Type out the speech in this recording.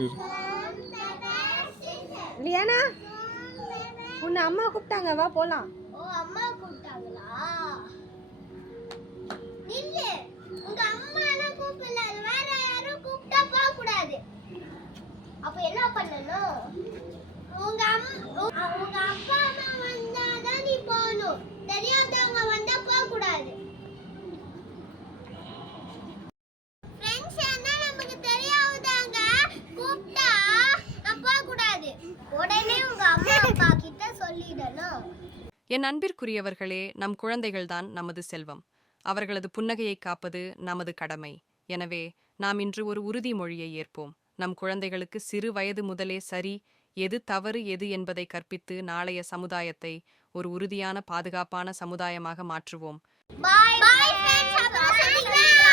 சொல்லிக்கிட்டு இரு. லியானா உன்னை அம்மா கூப்பிட்டாங்க, வா போலாம். ஓ அம்மா கூப்பிட்டாங்களா? நில்லு. உங்க அம்மா எல்லாம் கூப்பிடல, வேற யாரும் கூப்பிட்டா போக கூடாது. அப்ப என்ன பண்ணணும்? உங்க அப்பா அம்மா வந்தாதான் நீ போகணும். தெரியாதவங்க வந்தா போக கூடாது. ஃப்ரெண்ட்ஸ் என்ன நமக்கு தெரியாதவங்க கூப்பிட்டா போக கூடாது. உடனே உங்க அம்மா அப்பா கிட்ட சொல்லிடணும். என் அன்பிற்குரியவர்களே, நம் குழந்தைகள்தான் நமது செல்வம். அவர்களது புன்னகையை காப்பது நமது கடமை. எனவே நாம் இன்று ஒரு உறுதிமொழியை ஏற்போம். நம் குழந்தைகளுக்கு சிறு வயது முதலே சரி எது தவறு எது என்பதை கற்பித்து நாளைய சமுதாயத்தை ஒரு உறுதியான பாதுகாப்பான சமுதாயமாக மாற்றுவோம். Bye friends.